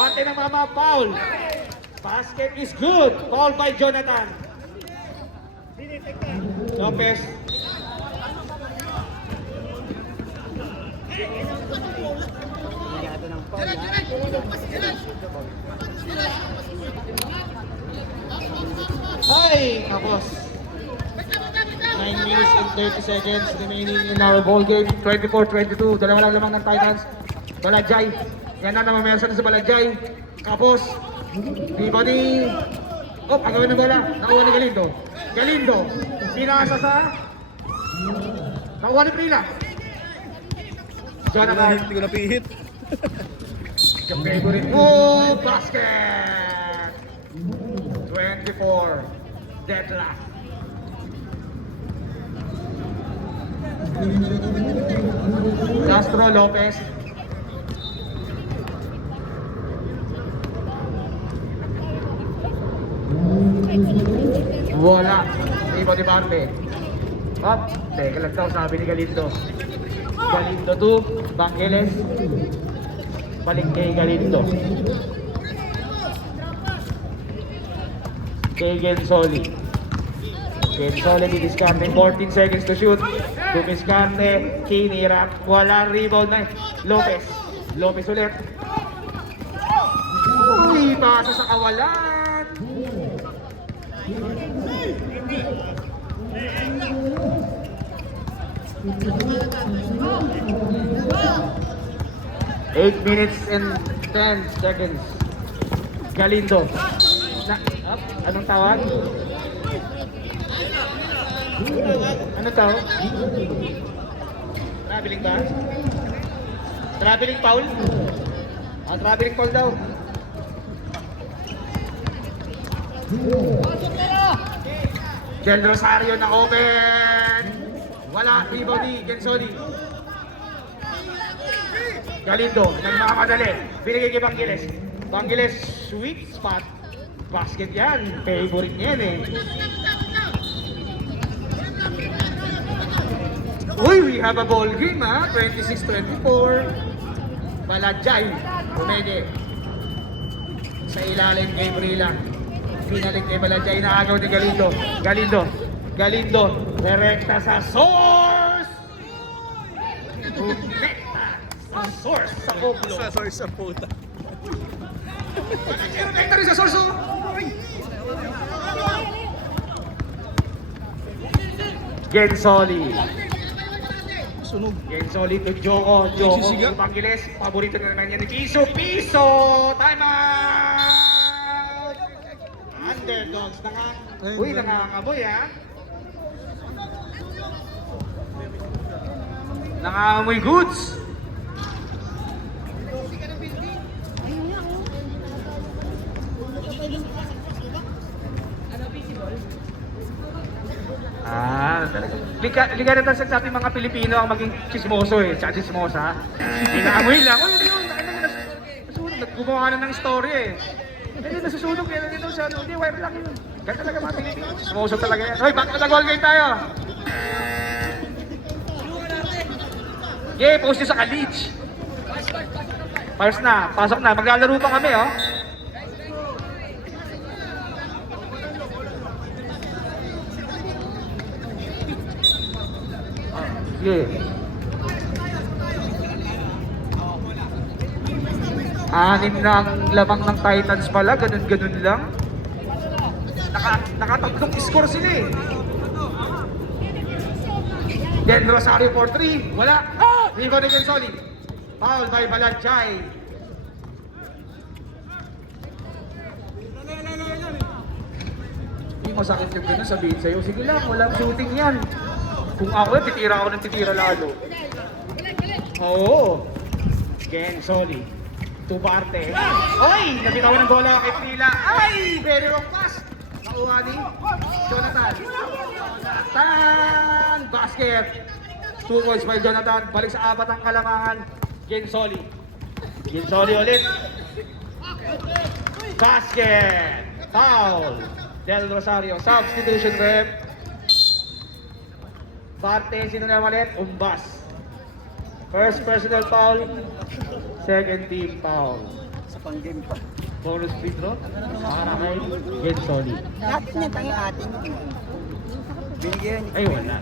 Bante ng mama, foul. Basket is good. Foul by Jonathan. Lopez. Ay, kapos. 9 minutes and 30 seconds remaining in our ball game. 24-22. Dalawa lang lamang ng Titans. Balajay. Yan na naman meron sa Balajay. Kapos. Peabody. Oh, pagawin ng bola. Nakuha ni Galindo. Galindo. Pinasa sa... Nakuha ni Prila. Jonathan. Hindi ko napihit. Yung favorite. Oh, basket! 24. Deadlock. Castro Lopez. Wala. Ibo ni Barte. Up. Teka lang daw, sabi ni Galindo. Galindo 2. Bangeles. Balik kay Galindo. Kay Gensoli. Gensoli didiskarte. 14 seconds to shoot. Dumiskarte. Kinirap. Wala rebound na. Lopez. Lopez ulit. Uy, pasa sa kawalan. Eight minutes and 10 seconds. Galindo. Up. Anong tawag? Anong tawag? Traveling ba? Traveling foul? Ah, traveling foul daw. Del Rosario na open. Wala, rebound ni Gensoli. Galindo, nagmakamadali. Binigay kay Bangiles. Bangiles, sweet spot. Basket yan. Favorite niya yan eh. Uy, we have a ball game ha. 26-24. Balajay. Pumede. Sa ilalim kay Brila. Pinalik kay Balajay. Naagaw ni Galindo. Galindo. Galindo. Direkta sa source. Direkta sa source. Sa oblo. Sa source sa puta. Direkta rin sa source. Gensoli. Sunog. Gensoli to Joko. Joko. Bangiles. Paborito na naman yan ni Piso. Piso! Time out! Underdogs. Uy, nangangamoy ha. Nangangamoy goods. Ah, talaga. Liga na sa ating mga Pilipino ang maging chismoso eh, sa chismosa. Inaamoy lang. Uy, yun, nasusunog. Naggumawa na ng story eh. Hindi, nasusunog yan. Hindi sa ano, hindi, wire lang yun. Kaya talaga mga Pilipino. Chismoso talaga yan. Hoy, bakit nag-goal game tayo? Yeah, post nyo sa college. Pars na, pasok na. Maglalaro pa kami oh. Yeah. Anim na ang lamang ng Titans pala, ganun-ganun lang. Nakatatlong score sila eh. Del Rosario for 3, wala. Rebound ni Gensoli. Foul by Balajay. Hindi masakit yung ganun sabihin sa'yo. Sige lang, walang shooting yan. Kung ako, titira ako ng titira lalo. Oo. Gensoli. Tubarte. Oy! Nabitawan ng bola kay Prila. Ay! Very wrong pass. Nakuha ni Jonathan. Jonathan! Basket. 2 points by Jonathan. Balik sa apat ang kalamangan. Gensoli. Gensoli ulit. Basket. Foul. Del Rosario. Substitution rep. Parte, sino na malit? Umbas. First personal foul. Second team foul. pang-game pa. Bonus free throw. Para kay Gensoli. Atin niya, tayo atin. Binigyan niya. Ay, wala.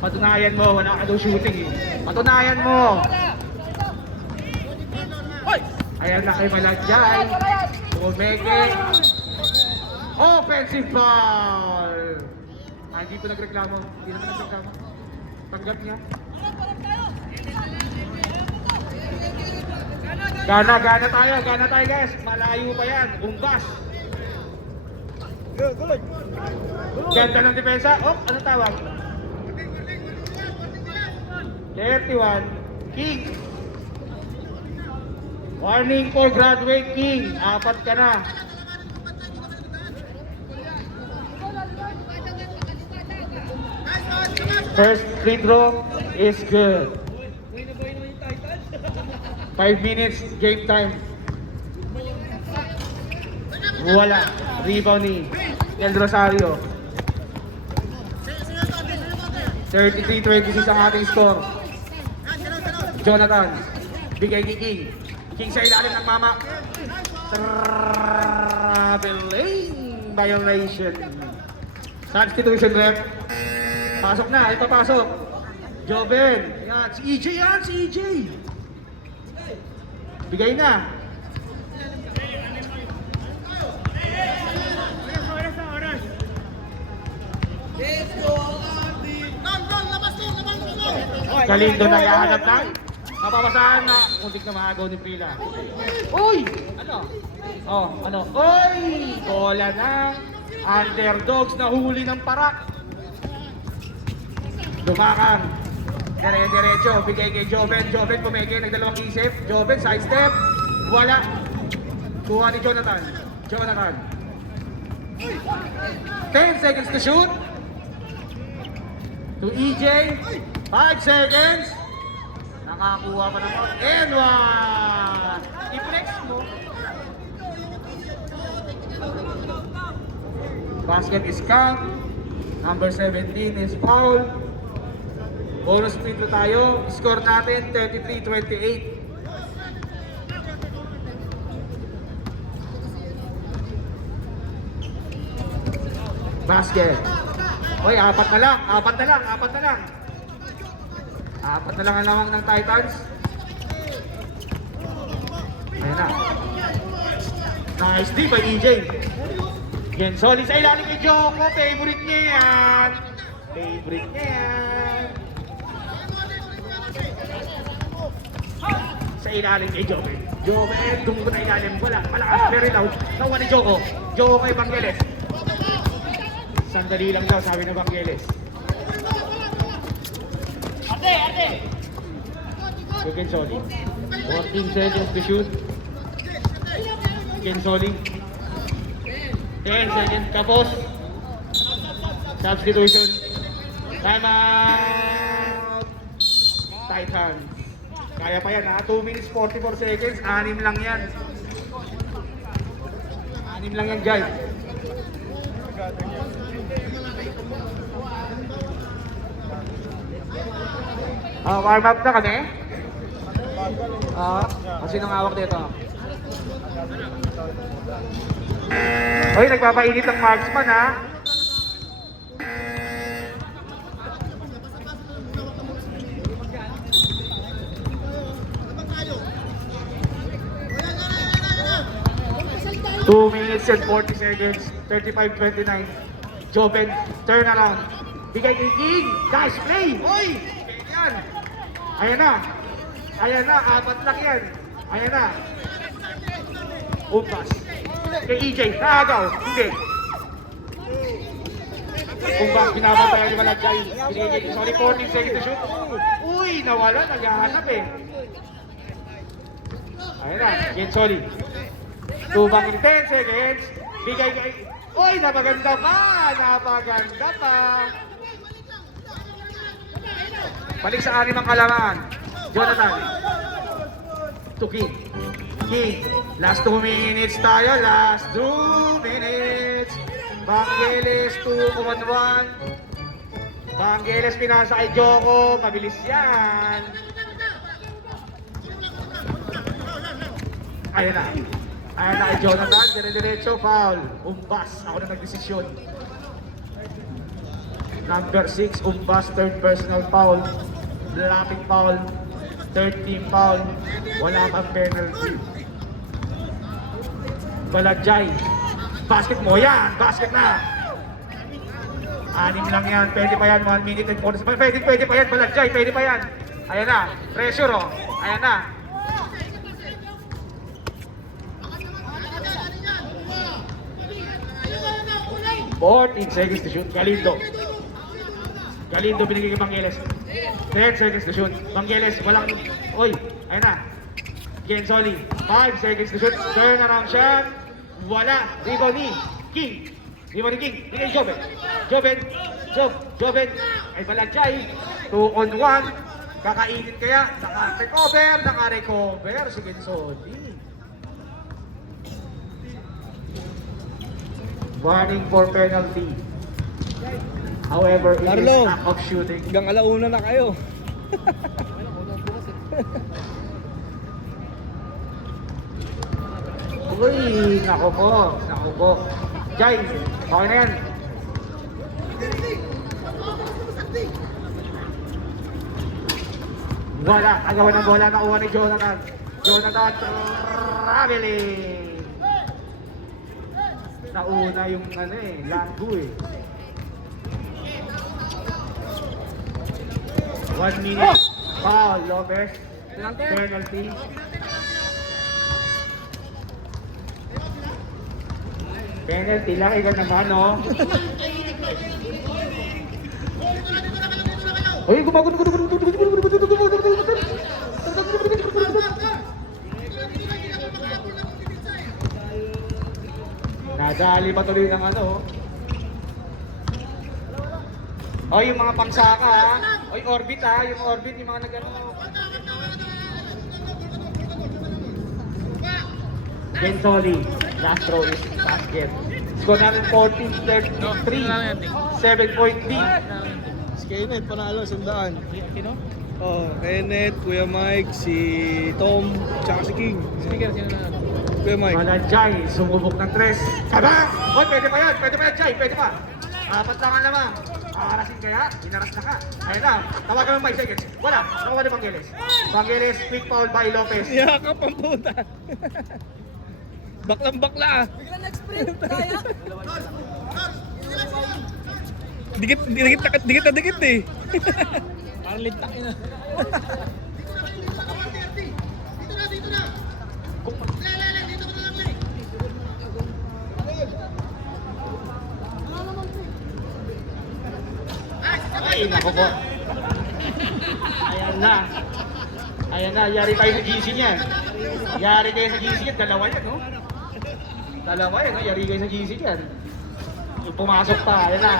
Patunayan mo, wala ka daw shooting eh. Patunayan mo! Ayan na kay Malagyay. Umeke. Offensive foul! Ah, hindi po nagreklamo. Hindi naman nagreklamo. Tanggap niya. Gana tayo guys. Malayo pa yan. Umbas. Ganda ng depensa. Oh, ano tawag? 31. King. Warning for graduate King. Apat ka na. First free throw is good. 5 minutes game time. Wala. Rebound ni El Rosario. 33-26 ang ating score. Jonathan. Bigay ni King. King sa ilalim ng mama. Traveling violation. Substitution rep. Pasok na. Ito pasok. Joven. Yan. Si EJ yan. Si EJ. Bigay na. Galindo naghahanap lang. Napapasahan na. Muntik na maagaw ni Pila. Uy! Ano? Oh, ano? Uy! Bola na. Underdogs na huli ng parak. Dumakang. Dire-diretso. Bigay kay Joven. Joven pumeke. Nagdalawang isip. Joven side step. Wala. Kuha ni Jonathan. Jonathan. 10 seconds to shoot. To EJ. 5 seconds. Nakakuha pa naman. And one. I-flex mo. Basket is count. Number 17 is foul. Bonus free throw tayo. Score natin 33-28. Basket. Oy, apat na lang. Apat na lang ang lamang ng Titans. Ayan na. Nice D by EJ. Gensoli sa ilalim kay Joko. Favorite niya yan. Sa ilalim kay Joko. Joko, tungkol na ilalim. Wala. Malakas. Very loud. Nawa ni Joko. Joko kay Bangeles. Sandali lang daw, sabi ng Bangeles. Ate! So Gensoli. 14 seconds to shoot. Gensoli. 10 seconds. Tapos. Substitution. Time out. Titans. Kaya pa yan ha. 2 minutes 44 seconds. 6 lang yan. 6 lang yan guys. Warm up na kami? Sinong hawak dito? Hoy, nagpapainit ang marksman ha? Two minutes and 40 seconds, 35-29. Joven, turn around. Bigay kay King, dash play! Hoy! Yan! Ayan na, apat lang yan. Ayan na. Umpas. Kay EJ, naagaw, hindi. Umpas, binabantayan ni Malagyay. Sorry, 14 seconds to shoot. Uy, nawala, naghahanap eh. Ayan na, Gensoli. Tubang in 10 seconds. Bigay kay... Uy, napaganda pa! Balik sa 6 ang kalaman. Jonathan. To King. Last 2 minutes tayo. Last 2 minutes. Bangeles 2-1. Bangeles pinasa kay Joko. Mabilis yan. Ayan na. Ayan na kay Jonathan. Dire-diretso, foul. Umbas. Ako na nagdesisyon. Number 6, Umbas. Third personal foul. Blocking foul. Third team foul. Wala pang penalty. Balajay. Basket mo yan. Basket na. 6 lang yan. Pwede pa yan. 1 minute and 40. Pwede pa yan. Balajay. Pwede pa yan. Ayan na. Pressure oh. Ayan na. Fourteen seconds to shoot. Galindo. Galindo binigay kay Bangeles. 10 seconds to shoot. Bangeles, walang... Oy, ayan na. Genzoli. 5 seconds to shoot. Turn around shot. Wala. Rebound ni King. Rebound ni King. Bigay Joven. Joven. Ay Balajay. 2 on 1. Kakainin kaya. Naka-recover. Si Genzoli. Warning for penalty. However, it Marlo, is act of shooting. hanggang alauna na kayo. Uy, naku po. Jai, okay na yan. Wala, agawan ng bola, nakuha ni Jonathan. Jonathan traveling. Nauna yung Langgo eh. 1 minute. Foul, Lopez. Penalty. Penalty lang, ikaw naman, no? Uy, gumagun. Nadali pa tuloy ng ano. Oh, yung mga pangsaka ha. Oy, orbit ha. Yung orbit, yung mga nag-ano. Genzoli. Last throw is basket. Score namin 14-33. 7-point lead. Si Kenneth, panalo, sandaan. Oh, Kenneth, Kuya Mike, si Tom, tsaka si King. Sino na? Kuya Mike. Balajay, sumubok ng 3. Aba! Oy, pwede pa yan, Jay, pwede pa. Apat lang ang lamang. Aarasin kaya, inaras na ka. Ayun na, tawagan mo 5 seconds. Wala, nakuha ni Bangeles. Bangeles, quick foul by Lopez. Yakap ang puta. Baklang-bakla. Biglang nag-sprint, kaya? Dikit na dikit eh. Parang lintakin na. Ay, naku po. Ayan na, yari tayo sa GC niyan. Yari kayo sa GC niyan, dalawa yan, no? Dalawa yan, no? Yari kayo sa GC niyan. Yung pumasok pa, ayan na.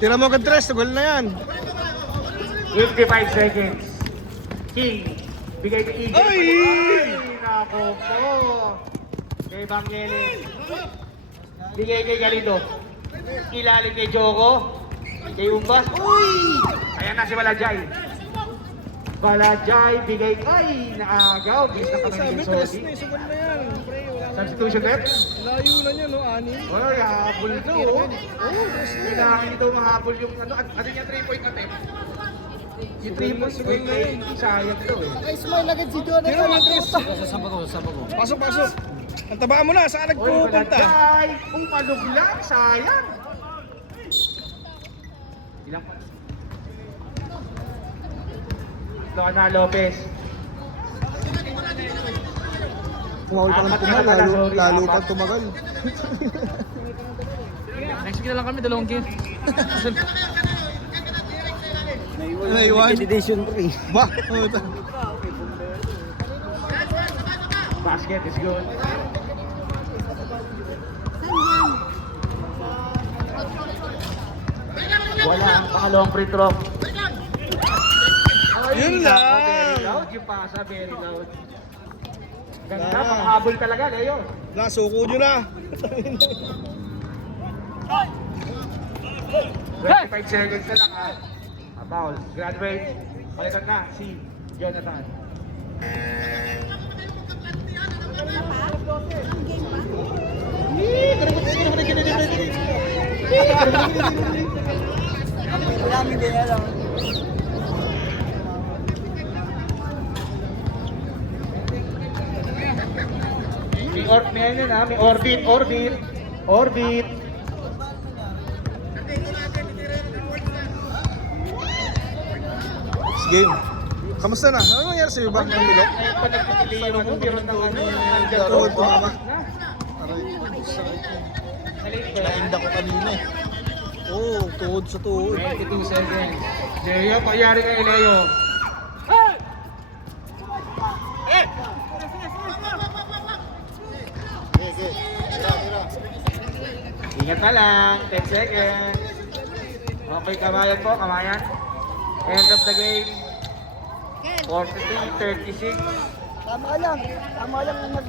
Tira mo agad tres, tugol na yan. 55 seconds. King, bigay kay Eagle. Ay! Naku po. Kay Bangeles. Bigay kay Galindo. Ilalim kay Joko. Kay Umbas. Uy! Ayan na si Balajay. Balajay, bigay kay naagaw. Bis na kami Sabi, ng tres Sodi. na, isugal na yan. Pre, wala na. Substitution net. Layo na niya, no, ani? Ay, habol ito. Oo, tres na. Kailangan ito mahabol yung ano. Ano niya 3-point attempt? Yung 3-point Sugal na yun. sayang ito eh. Ay, smile agad si Jonathan. Tira mo tres. Pasok. Ang tabaan mo na, saan Uy, nagpupunta? Balajay! Kung paluglang, sayang! Ilang pa? Donna Lopez. Kumawal pa ng Apat na tumal, pala, sorry, lalo apat. pang tumagal. Next week na lang kami, dalawang game. Naiwan. Edition 3. Ba? Basket is good. Wala ang pangalawang free throw. Yun Ay, lang. nako, very loud yung pasa, very loud. Ganda, Ah. panghabol talaga, Leo. Suko nyo na. 25 seconds na lang ha. Foul. Graduate. Balikan na si Jonathan. Marami din alam. May ano na, may orbit. Next game. Kamusta na? Ano nangyari sa'yo ba? Ang bilok? Ayun pa nagpipili yung ano, meron ng ano, Tuhod tumama. Nainda ko kanina eh. Oo, tuhod sa tuhod. 22 seconds. Leo, pakyari kay Leo. Ingat na lang, 10 seconds. Okay, kamayan po, kamayan. End of the game. 43-36. Tama lang ang